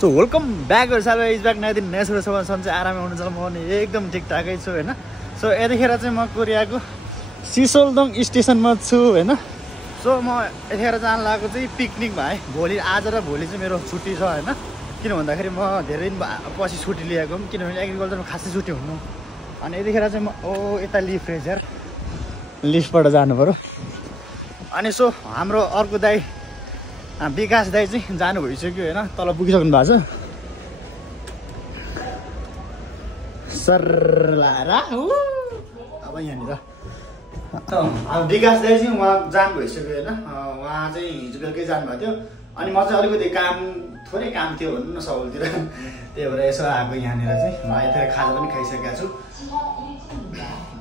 So welcome back साल is back नयाँ दिन नयाँ सुरु सन्चै आरामै हुनुहुन्छ म पनि एकदम ठिकठाकै छु होइन। सो यतिखेर चाहिँ म कोरियाको सिसोलदोङ स्टेसनमा छु होइन। सो म यतिखेर जान लागेको चाहिँ पिकनिक भाइ भोलि आज र भोलि चाहिँ मेरो छुट्टी छ होइन। किन भन्दाखेरि म धेरै दिन पछि छुट्टी लिएको किनभने एग्रिकल्चरमा खासै छुट्टी हुनु। अनि यतिखेर चाहिँ म यता लिफ्ट रहेछ यार, लिफ्टबाट जानु पऱ्यो। अनि सो हाम्रो अर्को दाइ विकास दाइ चाहिँ जानु भइसक्यो होइन, तल पुगिसक्नु भएको छ सर लाएर अब यहाँनिर अब विकास दाइ चाहिँ उहाँ जानु भइसक्यो होइन। उहाँ चाहिँ हिजो बेलुकै जानुभएको थियो अनि म चाहिँ अलिकति थोरै काम थियो भनौँ न सबैतिर, त्यही भएर यसो आएको यहाँनिर चाहिँ। म यता खाजा पनि खाइसकेको छु,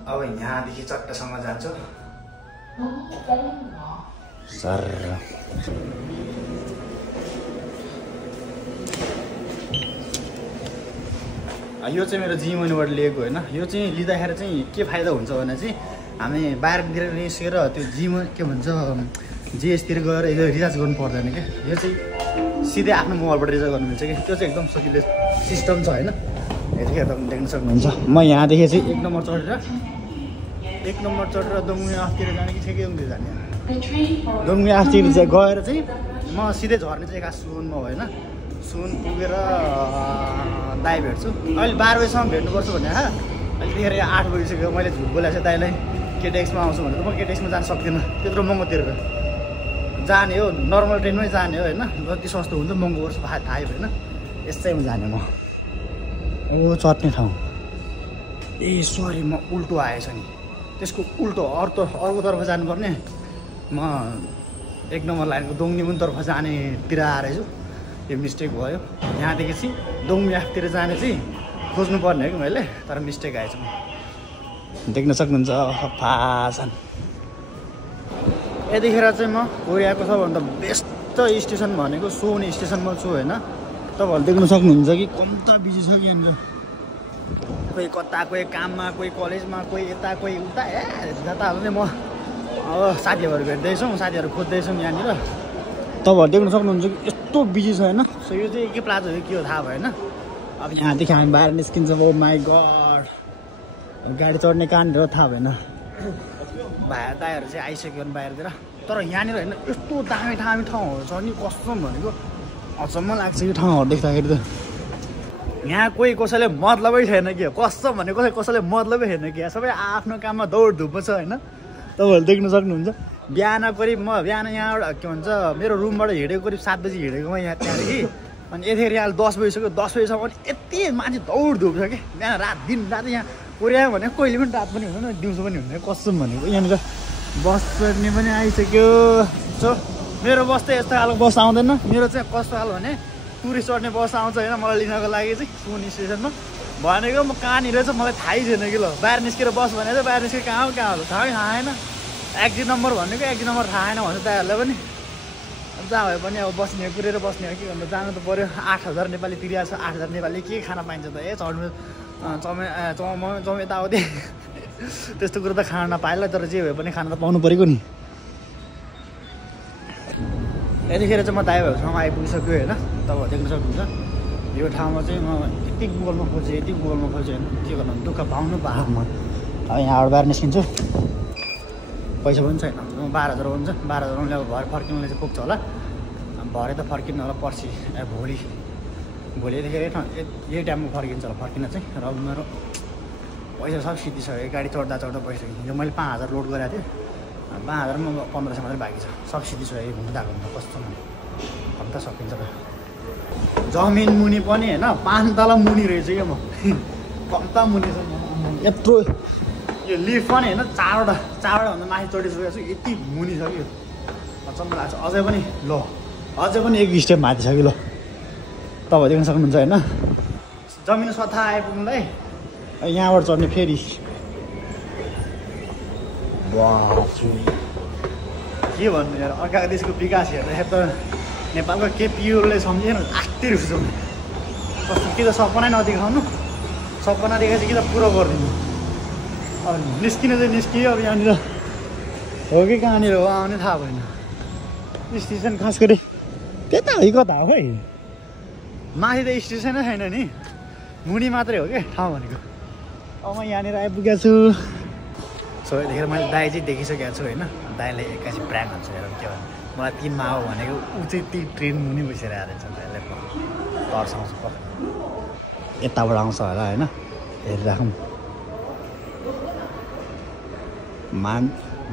अब यहाँदेखि चट्टसँग जान्छु सर। यो चाहिँ मेरो जिमोनीबाट लिएको होइन। यो चाहिँ लिँदाखेरि चाहिँ के फाइदा हुन्छ भने चाहिँ हामी बाहिरतिर निस्केर त्यो के भन्छ जिएसतिर गएर रिचार्ज गर्नु पर्दैन क्या। यो चाहिँ सिधै आफ्नो मोबाइलबाट रिचार्ज गर्नु मिल्छ कि, त्यो चाहिँ एकदम सजिलो सिस्टम छ होइन। यतिखेर तपाईँ देख्न सक्नुहुन्छ म यहाँदेखि चाहिँ एक नम्बर चढेर दोङमी आफतिर जाने कि ठेकेदोङतिर जाने। दोङमी आफतिर चाहिँ गएर चाहिँ म सिधै झर्ने चाहिँ एका सुनमा होइन। सुन पुगेर दाइ भेट्छु। अहिले 12 बजीसम्म भेट्नुपर्छ भने अहिले त्यतिखेर 8 बजिसक्यो। मैले झुट बोलेको छु दाइलाई केटिएक्समा आउँछु भनेर, म केटिएक्समा जान सक्दिनँ, त्यत्रो महँगो तिरेर जाने हो। नर्मल ट्रेनमै जाने हो होइन, जति सस्तो हुन्छ महँगो पर्छ थाहै होइन। यसैमा जाने म। यो चट्ने ठाउँ ए सरी म उल्टो आएछ नि, त्यसको उल्टो अर्कोतर्फ जानुपर्ने। म 1 नम्बर लाइनको दोङनीमुनतर्फ जानेतिर आएछु, यो मिस्टेक भयो। यहाँदेखि चाहिँ दोङम्याफतिर जाने चाहिँ खोज्नुपर्ने हो कि मैले, तर मिस्टेक आएछ। देख्न सक्नुहुन्छ फासन। यतिखेर चाहिँ म कोरियाको सबभन्दा बेस्ट स्टेसन भनेको सोन स्टेसनमा छु होइन। तपाईँहरू देख्न सक्नुहुन्छ कि कम्ता बिजी छ कि यहाँनिर। कोही कता, कोही काममा, कोही कलेजमा, कोही यता कोही उता जता हाल्ने। म अब साथीहरू भेट्दैछौँ, साथीहरू खोज्दैछौँ यहाँनिर। तपाईँहरू देख्न सक्नुहुन्छ कि यस्तो बिजी छ होइन। सो यो चाहिँ के प्लाजा हो के हो थाहा भएन। अब यहाँदेखि हामी बाहिर निस्किन्छौँ। ओ माई गड, गाडी चढ्ने कहाँनिर थाहा भएन। भाइ दाइहरू चाहिँ आइसक्यो भने बाहिरतिर, तर यहाँनिर होइन यस्तो दामी ठाउँहरू छ नि, कसम भनेको अचम्म लाग्छ यो ठाउँहरू देख्दाखेरि त। यहाँ कोही कसैले मतलबै छैन कि, कसम भनेको कसैले मतलबै छैन कि, सबै आफ्नो काममा दौडधुप छ होइन। तपाईँहरू देख्न सक्नुहुन्छ। बिहान करिब म यहाँबाट के भन्छ मेरो रुमबाट हिँडेको करिब 7 बजी हिँडेको म यहाँ त्यहाँदेखि। अनि यतिखेर यहाँ 10 बजिसक्यो। 10 बजीसम्म पनि यति मान्छे दौडधुप छ कि। बिहान दिन रात यहाँ कोरिया भनेको कहिले पनि रात पनि हुँदैन, दिउँसो पनि हुँदैन, कसम भनेको। यहाँनिर बस चढ्ने पनि आइसक्यो। सो मेरो बस चाहिँ यस्तो खालको बस आउँदैन। मेरो चाहिँ कस्तो खालको भने टुरिस्ट चढ्ने बस आउँछ होइन मलाई लिनको लागि चाहिँ सोन स्टेसनमा। भनेको म कहाँनिर चाहिँ मलाई थाहै छैन कि। ल बाहिर निस्केर बस भनेको चाहिँ बाहिर निस्केर कहाँ हो थाहै छैन। एक्जिट नम्बर भनेको एक्जिट नम्बर थाहा छैन भन्छ दाइहरूलाई पनि। जहाँ भए पनि अब बस्ने हो, कुरेर बस्ने हो कि भन्दा जानु त पऱ्यो। 8000 नेपाली तिरिया छ। 8000 नेपाली के खाना पाइन्छ त? चढ्नु चौमे यताउति त्यस्तो कुरो त खान नपाएला, तर जे भए पनि खाना त पाउनु परेको नि। यतिखेर चाहिँ म दाइ भाइहरूसँग आइपुगिसक्यो होइन। तपाईँहरू देख्न सक्नुहुन्छ यो ठाउँमा चाहिँ म यति गुगलमा खोजेँ होइन। के गर्नु दुःख पाउनु पाएँ म। अब यहाँबाट बाहिर निस्किन्छु। पैसा पनि छैन, 12000 हुन्छ। 12000 अब भरे फर्किनुलाई चाहिँ पुग्छ होला। भरे त फर्किनु होला, पर्सि भोलि यतिखेर यही टाइममा फर्किन्छ होला फर्किन चाहिँ। र मेरो पैसा सब सिद्धिसक्यो, गाडी चढ्दा पैसा हिजो मैले 5000 लोड गरेको थिएँ। 5000मा 1500 मात्रै बाँकी छ, सब सिद्धिसक्यो। घुम्नु गएको हुन्छ कस्तो भन्दा सकिन्छ त। जमिन मुनि पनि होइन 5 तला मुनि रहेछ क्या म। कम्ता मुनि छ यत्रो। यो लिफ्ट पनि होइन 4वटा भन्दा माथि चढिसकेको छु, यति मुनि छ कि अचम्म लाग्छ। अझै पनि एक स्टेप माथि छ कि। ल तपाईँहरू देख्न सक्नुहुन्छ होइन। जमिन सथा आइपुग्नुलाई यहाँबाट चढ्ने फेरि के भन्नु यार। अर्काको देशको विकास हेर्दा त नेपालको केपिओले सम्झेन आश्चर्य हुन्छ। कस्तो कि त सपना नदेखाउनु, सपना देखाएपछि कि त पुरो गरिदिनु। अब निस्किनु चाहिँ निस्कियो। अब यहाँनिर हो कि कहाँनिर हो आउने थाहा भएन। स्टेसन खास गरी त्यता है कता हो खै। माथि त स्टेसनै छैन नि मुनि मात्रै हो क्या ठाउँ भनेको अब म यहाँनिर आइपुगेको छु सो यतिखेर मैले दाइ चाहिँ देखिसकेको छु होइन दाइले एक्कासी प्राङ्क हुन्छ हेर के भन्नु मलाई 3 मा आऊ भनेको ऊ चाहिँ ती ट्रेन मुनि बसेर आएर छ दाइले तर्साउँछ यताबाट आउँछ होला होइन हेरिराखौँ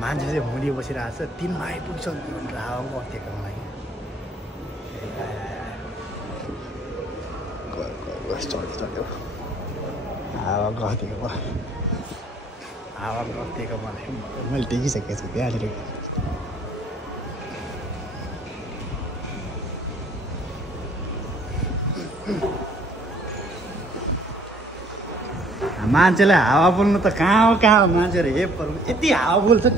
मान्छे चाहिँ मुनि बसिरहेको छ 3 मा आइपुग्छ भनेर हावा गर्थेको मलाई हावा गर्थेको मलाई मैले देखिसकेको छु त्यहाँनिर मान्छेलाई हावा बोल्नु त कहाँ मान्छेहरू हेपहरू यति हावा बोल्छन्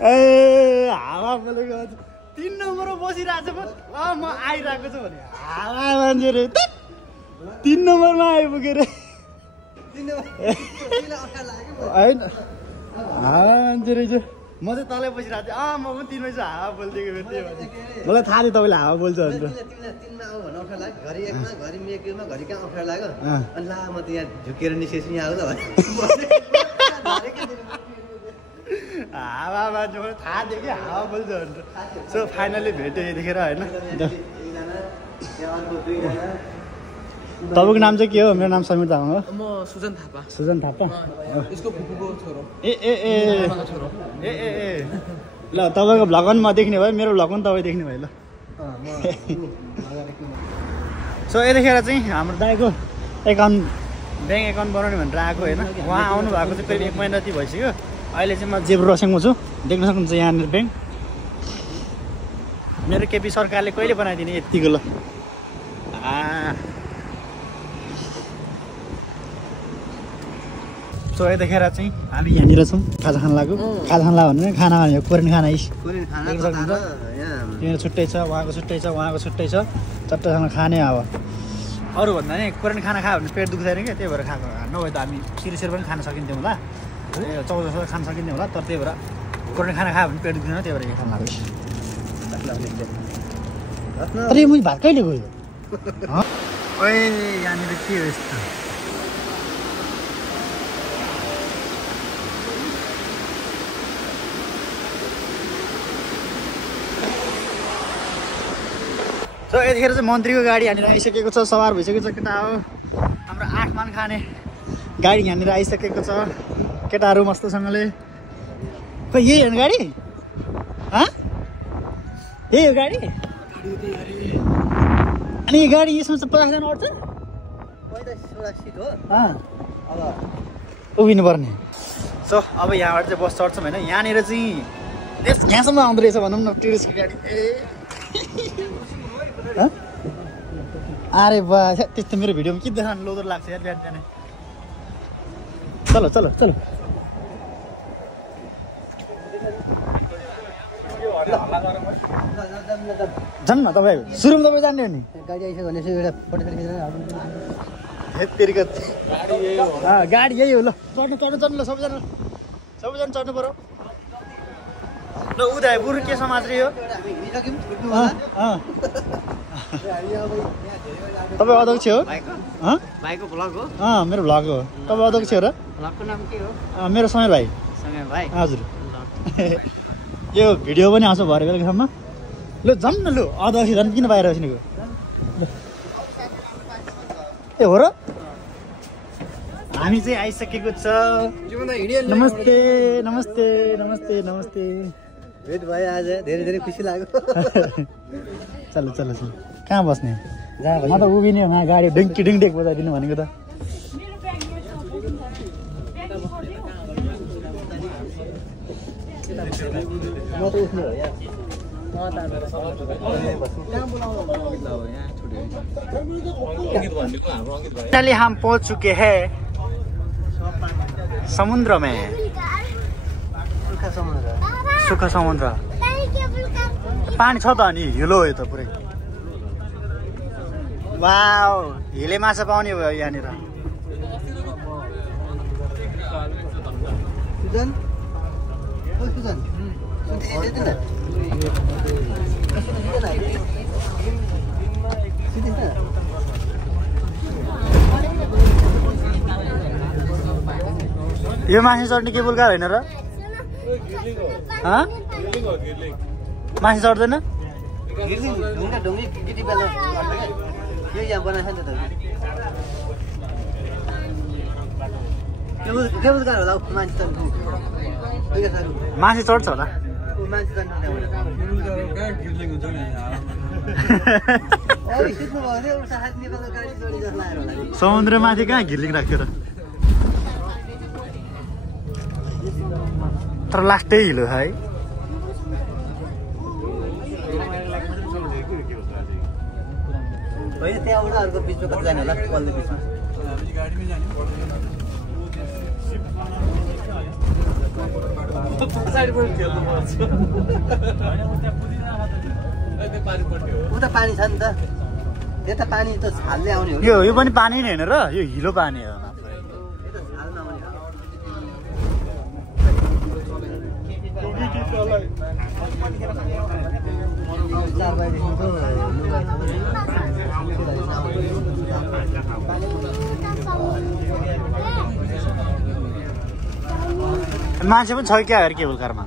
ए हावा बोलेको 3 नम्बरमा बसिरहेको छ म आइरहेको छु भने हावा मान्छेहरू 3 नम्बरमा आइपुगेर होइन हावा मान्छे रहेछ म चाहिँ तलै बसिरहेको थिएँ म पनि 3 बजी हावा बोल्थेँ फेरि मलाई थाहा थियो तपाईँले हावा बोल्छ भनेर हावा मान्छे मलाई थाहा थियो कि हावा बोल्छ भनेर सो फाइनली भेट्यो यतिखेर होइन तपाईँको नाम चाहिँ के हो मेरो नाम समीर तामाङ हो म सुजन थापा यसको फुपूको छोरो ए ल तपाईँको भ्लग पनि म देख्ने भयो मेरो भ्लग पनि तपाईँ देख्ने भयो ल सो यतिखेर चाहिँ हाम्रो दाइको एकाउन्ट ब्याङ्क एकाउन्ट बनाउने भनेर आएको होइन उहाँ आउनु भएको चाहिँ करिब 1 महिना जति भइसक्यो अहिले चाहिँ म जेब्रो रसेङमा छु देख्न सक्नुहुन्छ यहाँनिर ब्याङ्क मेरो केपी सरकारले कहिले बनाइदिने यतिको ल सो यतिखेर चाहिँ हामी यहाँनिर छौँ खाजा खान लाग्यो खाजा खान लाग्यो भने खाना खाने कोरियन खाना यहाँ छुट्टै छ उहाँको छुट्टै छ चट्टासँग खाने अब अरू भन्दा नि कोरियन खाना खायो भने पेट दुख्दैन क्या त्यही भएर खाएको नभए त हामी सिरिसेर पनि खान सकिन्थ्यौँ होला 1400 खान सकिन्थ्यो होला तर त्यही भएर कोरियन खाना खायो भने पेट दुख्दैन त्यही भएर यो खान लाग्यो अरे मैले भात कहिले गयो यहाँनिर के हो यस्तो सो यतिखेर चाहिँ मन्त्रीको गाडी यहाँनिर आइसकेको छ सवार भइसकेको छ केटा हो हाम्रो 8 मान खाने गाडी यहाँनिर आइसकेको छ केटाहरू मस्तसँगले खै यही हो गाडी यही हो गाडी अनि यो गाडी यसमा चाहिँ 50 जना अट्छ 45 सिट हो अब उभिनु पर्ने सो अब यहाँबाट चाहिँ बस चढ्छौँ होइन यहाँनिर चाहिँ यहाँसम्म आउँदो रहेछ भनौँ न टुरिस्टको गाडी अरे बा त्यस्तो मेरो भिडियोमा के देखाउनु लोदर लाग्छ यार बिहान बिहानै चलो जानु न तपाईँ सुरुमा तपाईँ जान्ने हो नि गाडी आइसक्यो भने एउटा फोटो गाडी यही हो ल चढ्नु ल सबैजना चढ्नु पर्यो ल उदय बुढो के समाज रे हो तपाईँ अध्यक्ष हो भाइको भ्लग हो मेरो भ्लग हो तपाईँ अध्यक्ष हो र भ्लगको नाम के हो मेरो समय भाइ हजुर यो भिडियो पनि आउँछ भरे बेलुकासम्म ल जाउँ न लु अध्यक्ष झन् किन बाहिर बस्नेको ए हो र हामी चाहिँ आइसकेको छ नमस्ते भेट भयो आज धेरै खुसी लाग्यो चलो कहाँ बस्ने म त उभिने उहाँ गाडी डिङ डेक बजाइदिनु भनेको त हम पहुंच चुके हैं समुद्र में सुखा समुद्र पानी छ त अनि हिलो हो यो त पुरै वाउ हिले माछा पाउने भयो यहाँनिर यो मासु चढ्ने केबुल कार होइन र मासु चढ्दैन मासु चढ्छ होला समुद्रमाथि कहाँ घिर्लिङ राख्थ्यो र तर लास्टै हिलो है त्यहाँबाट अर्को बिचमा कति जाने होला पल्लो बिचमा उता पानी छ नि त यता पानी त छालले आउने हो यो पनि पानी नै होइन र यो हिलो पानी हो मान्छे पनि छ क्या अरे केबुल कारमा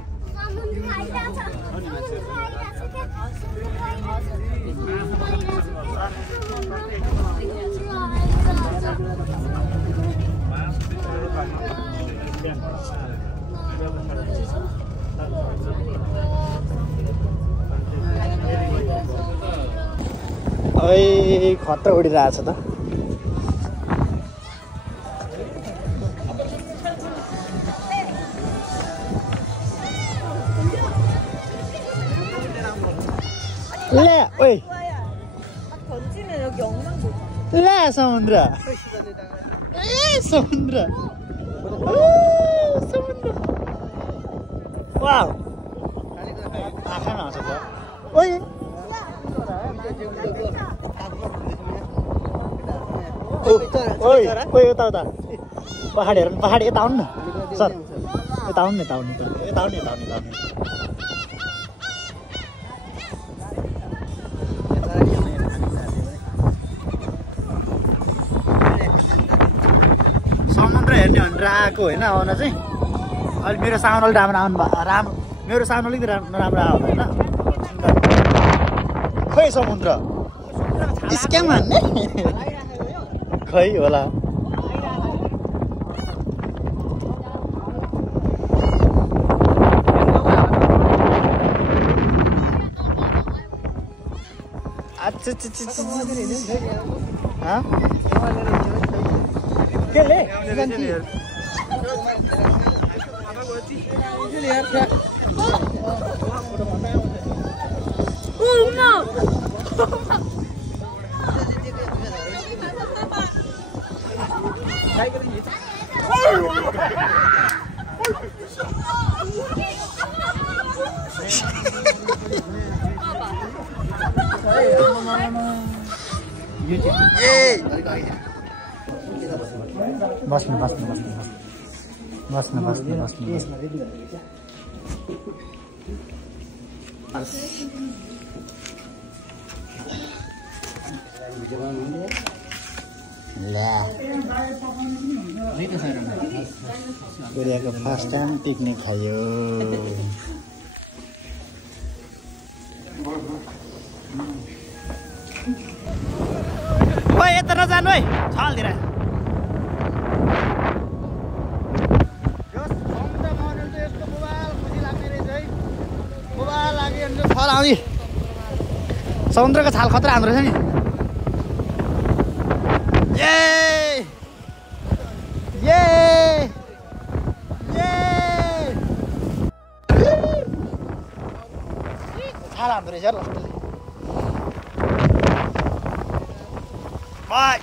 अरे खतरा उडिरहेछ त ले ओइ ले समुद्र समुद्र समुद्र वाउ आँखामा आउँछ त ओइ ओइ ओइ यता उता पहाडहरू पहाड यता आउनु न सर यता आउनु न यता आउनु यता आउनु यता आउनु यता आउनु समुद्र हेर्ने भनेर आएको होइन आउन चाहिँ अहिले मेरो साउन्ड अलिक राम्रो आउनु राम्रो मेरो साउन्ड अलिक नराम्रो आयो होइन खै समुद्र स्क्याम हान्ने खै होला केले बस्नु बस्नु बस्नु बस्नु बस्नु बस्नु कोरियाको फर्स्ट टाइम पिकनिक खायो ओइ यता नजानु है छालतिर समुद्रको छाल खतरा हाम्रो रहेछ नि ये ये ये छाल हाम्रो रहेछ लस्टले बाई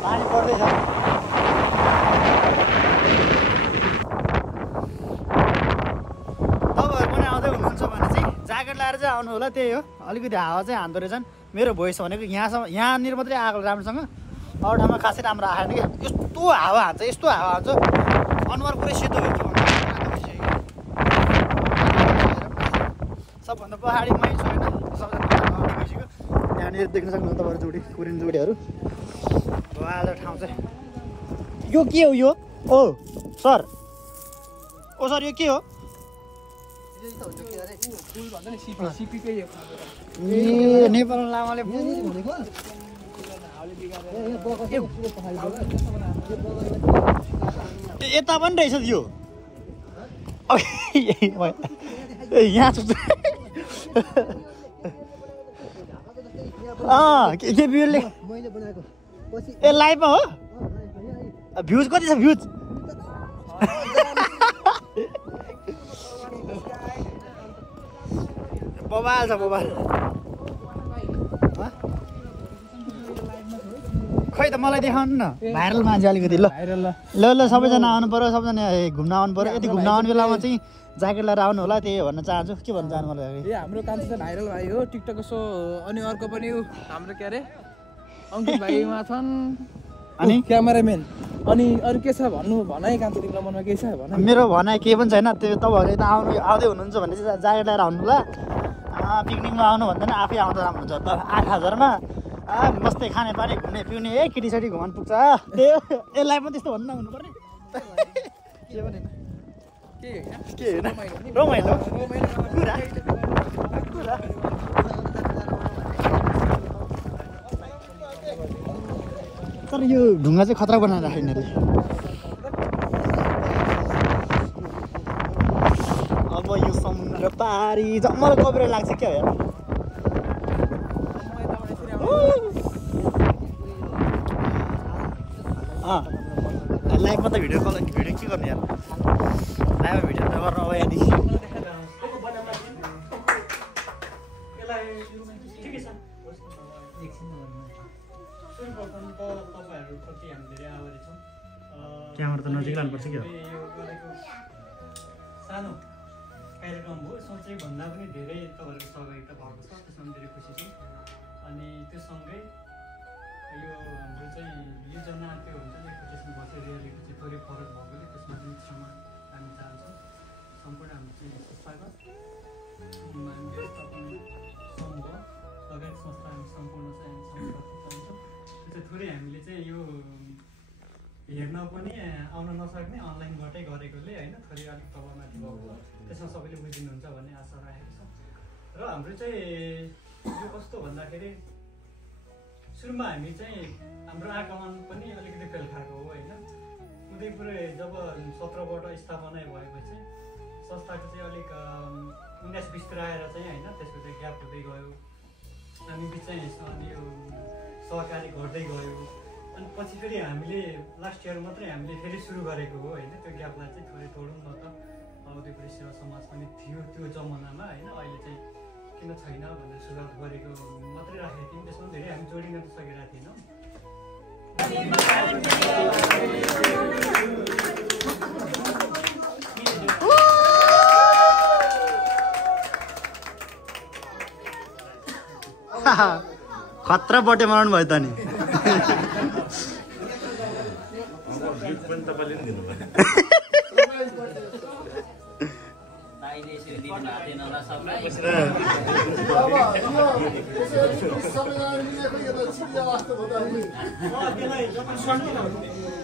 पानी पर्दैछ लगाएर चाहिँ आउनु होला त्यही हो अलिकति हावा चाहिँ हान्दो रहेछन् मेरो भोइस भनेको यहाँसम्म यहाँनिर मात्रै आएको राम्रोसँग अरू ठाउँमा खासै राम्रो आएन कि यस्तो हावा हान्छ यस्तो हावा हान्छ अनुहार पुरै सेतो भयो के भन्नु सबभन्दा पहाडी मै छु होइन सबभन्दा पहाडी भइसक्यो त्यहाँनिर देख्न सक्नुहुन्छ तपाईँहरू जोडी कोरियन जोडीहरू वालो ठाउँ चाहिँ यो के हो यो ओ सर यो के हो ए नेपाल लामाले यता पनि रहेछ यो यहाँ के बिउले ए लाइभमा हो भ्युज कति छ भ्युज बबाल छ बबाल खै त मलाई देखाउनु न भाइरल मान्छे अलिकति ल ल सबैजना आउनु पर्यो सबैजना घुम्न आउनु पर्यो यदि घुम्न आउने बेलामा चाहिँ ज्याकेट लिएर आउनु होला त्यही भन्न चाहन्छु के भन्न चाहनु मलाई ए हाम्रो कान्छी चाहिँ भाइरल भाइ हो टिकटकको सो अनि अर्को पनि हाम्रो के अरे अङ्कित भाइमा छन् अनि क्यामेराम्यान अनि अरू के छ भन्नु भनाइ कान्छी तिम्रो मनमा के छ भन मेरो भनाइ केही पनि छैन त्यो तपाईँहरू यता आउँदै हुनुहुन्छ भने चाहिँ ज्याकेट लिएर आउनु होला पिकनिकमा आउनु भन्दैन आफै आउँदा राम्रो हुन्छ त 8,000मा मस्तै खाने पानी घुम्ने पिउने केटीसेटी घुमाउनु पुग्छ यसलाई पनि त्यस्तो भन्नु हुनुपर्ने के पनि के होइन रमाइलो कुरा तर यो ढुङ्गा चाहिँ खतरा बनाएर राख्यो यिनीहरूले अब यो समुद्र पारी जम्मलाई कपिराइट लाग्छ क्या यार लाइभमा त भिडियो के गर्ने यार लाइभमा भिडियो त गर्नु अब यहाँदेखि क्यामेरा त नजिक लानुपर्छ क्या सानो कार्यक्रम हो सोचे भन्दा पनि धेरै तपाईँहरूको सहभागिता भएको छ त्यसमा धेरै खुसी छु अनि त्यो सँगै यो हाम्रो चाहिँ यो जननाट्य हुन्छ नि एकैछिन बसेर रियालिटी चाहिँ थोरै फरक भएकोले त्यसमा चाहिँ क्षमा हामी चाहन्छौँ सम्पूर्ण हाम्रो चाहिँ संस्थागत समूह लगायत संस्था हामी सम्पूर्ण चाहिँ संस्था चाहन्छौँ त्यो चाहिँ थोरै हामीले चाहिँ यो हेर्न पनि आउन नसक्ने अनलाइनबाटै गरेकोले होइन थोरै अलिक तलमाथि भएको त्यसमा सबैले बुझिदिनुहुन्छ भन्ने आशा राखेको छ र हाम्रो चाहिँ यो कस्तो भन्दाखेरि सुरुमा हामी चाहिँ हाम्रो आगमन पनि अलिकति फेल खाएको हो होइन उदयपुर जब 17बाट स्थापना भएपछि संस्थाको चाहिँ अलिक 19-20 आएर चाहिँ होइन त्यसको चाहिँ ग्याप हुँदै गयो हामी बिच चाहिँ अनि यो सहकारी घट्दै गयो अनि पछि फेरि हामीले लास्ट इयर मात्रै हामीले फेरि सुरु गरेको हो होइन त्यो ग्यापलाई चाहिँ थोरै तोडौँ न त उदयपुर सेवा समाज पनि थियो त्यो जमानामा होइन अहिले चाहिँ किन छैन भनेर सुझाव गरेको मात्रै राखेको थियौँ त्यसमा धेरै हामी जोडिन त सकेका थिएनौँ खतरा बर्थडे मनाउनु भयो त नि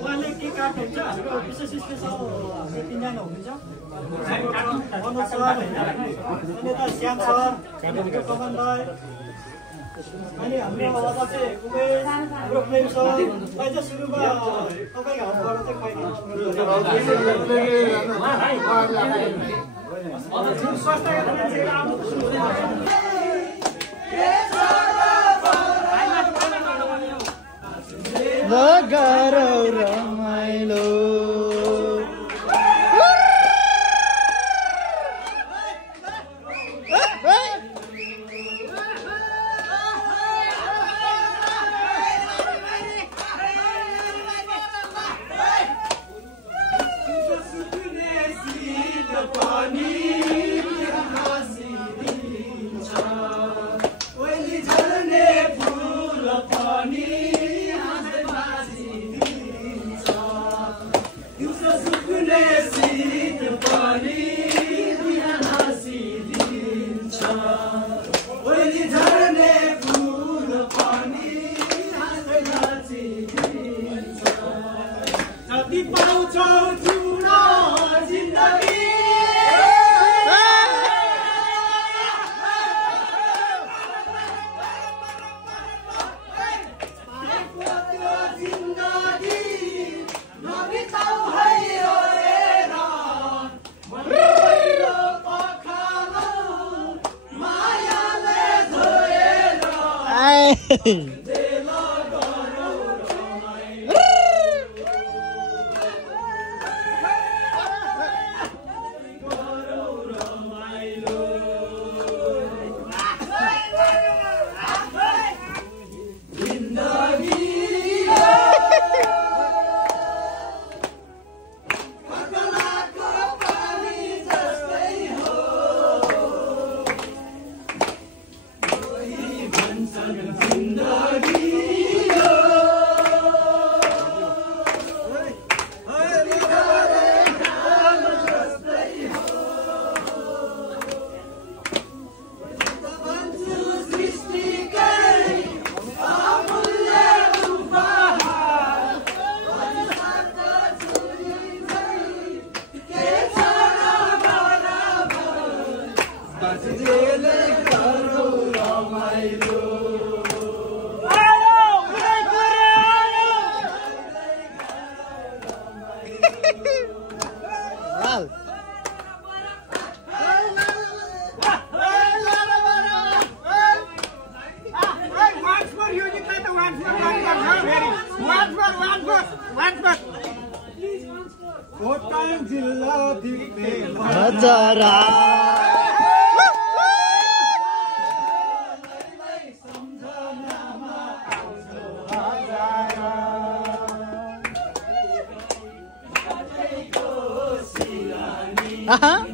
उहाँले के काट्नुहुन्छ हाम्रो विशेष स्पेसल तिनजना हुनुहुन्छ मनोज सर होइन अनि यता श्याम सर कमल राई अनि हाम्रो अझ चाहिँ उमेश हाम्रो प्रेम सर अहिले सुरुमा तपाईँको हातबाट चाहिँ रमाइलो Uh-huh.